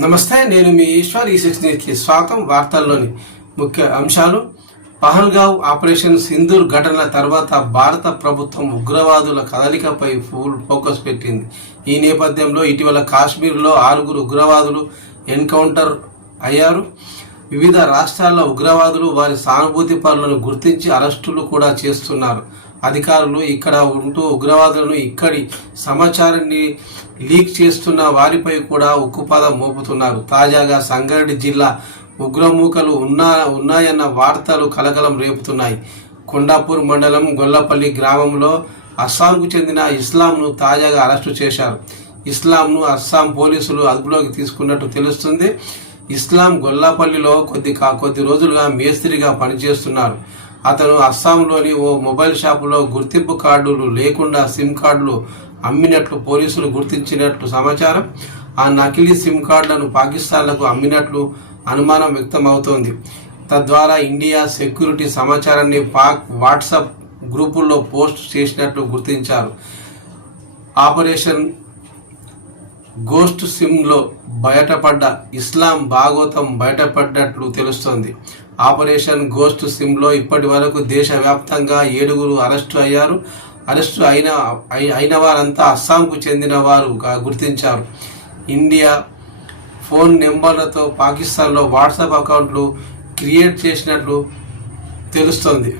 నమస్తే, నేను మీ ఈశ్వర్. ఈ6 న్యూస్కి స్వాగతం. వార్తల్లోని ముఖ్య అంశాలు. పహల్గావ్ ఆపరేషన్ సింధూర్ ఘటనల తర్వాత భారత ప్రభుత్వం ఉగ్రవాదుల కదలికపై ఫుల్ ఫోకస్ పెట్టింది. ఈ నేపథ్యంలో ఇటీవల కాశ్మీర్లో 6 ఉగ్రవాదులు ఎన్కౌంటర్ అయ్యారు. వివిధ రాష్ట్రాల్లో ఉగ్రవాదులు వారి సానుభూతి పరులను గుర్తించి అరెస్టులు కూడా చేస్తున్నారు. అధికారులు ఇక్కడ ఉంటూ ఉగ్రవాదులను ఇక్కడి సమాచారాన్ని లీక్ చేస్తున్న వారిపై కూడా ఉక్కుపాదం మోపుతున్నారు. తాజాగా సంగారెడ్డి జిల్లా ఉగ్రమూకలు ఉన్నాయన్న వార్తలు కలకలం రేపుతున్నాయి. కొండాపూర్ మండలం గొల్లపల్లి గ్రామంలో అస్సాంకు చెందిన ఇస్లాంను తాజాగా అరెస్టు చేశారు. ఇస్లాంను అస్సాం పోలీసులు అదుపులోకి తీసుకున్నట్టు తెలుస్తుంది. ఇస్లాం గొల్లపల్లిలో కొద్ది రోజులుగా మేస్త్రిగా పనిచేస్తున్నారు. అతను అస్సాంలోని ఓ మొబైల్ షాపులో గుర్తింపు కార్డులు లేకుండా సిమ్ కార్డులు అమ్మినట్లు పోలీసులు గుర్తించినట్లు సమాచారం. ఆ నకిలీ సిమ్ కార్డులను పాకిస్తాన్లకు అమ్మినట్లు అనుమానం వ్యక్తమవుతోంది. తద్వారా ఇండియా సెక్యూరిటీ సమాచారాన్ని పాక్ వాట్సాప్ గ్రూపుల్లో పోస్ట్ చేసినట్లు గుర్తించారు. ఆపరేషన్ గోస్ట్ సిమ్లో బయటపడ్డ ఇస్లాం భాగోతం బయటపడ్డట్లు తెలుస్తోంది. ఆపరేషన్ గోస్ట్ సిమ్లో ఇప్పటి వరకు దేశవ్యాప్తంగా 7 అరెస్టు అయ్యారు. అరెస్టు అయిన వారంతా అస్సాంకు చెందిన వారు గుర్తించారు. ఇండియా ఫోన్ నెంబర్లతో పాకిస్తాన్లో వాట్సాప్ అకౌంట్లు క్రియేట్ చేసినట్లు తెలుస్తోంది.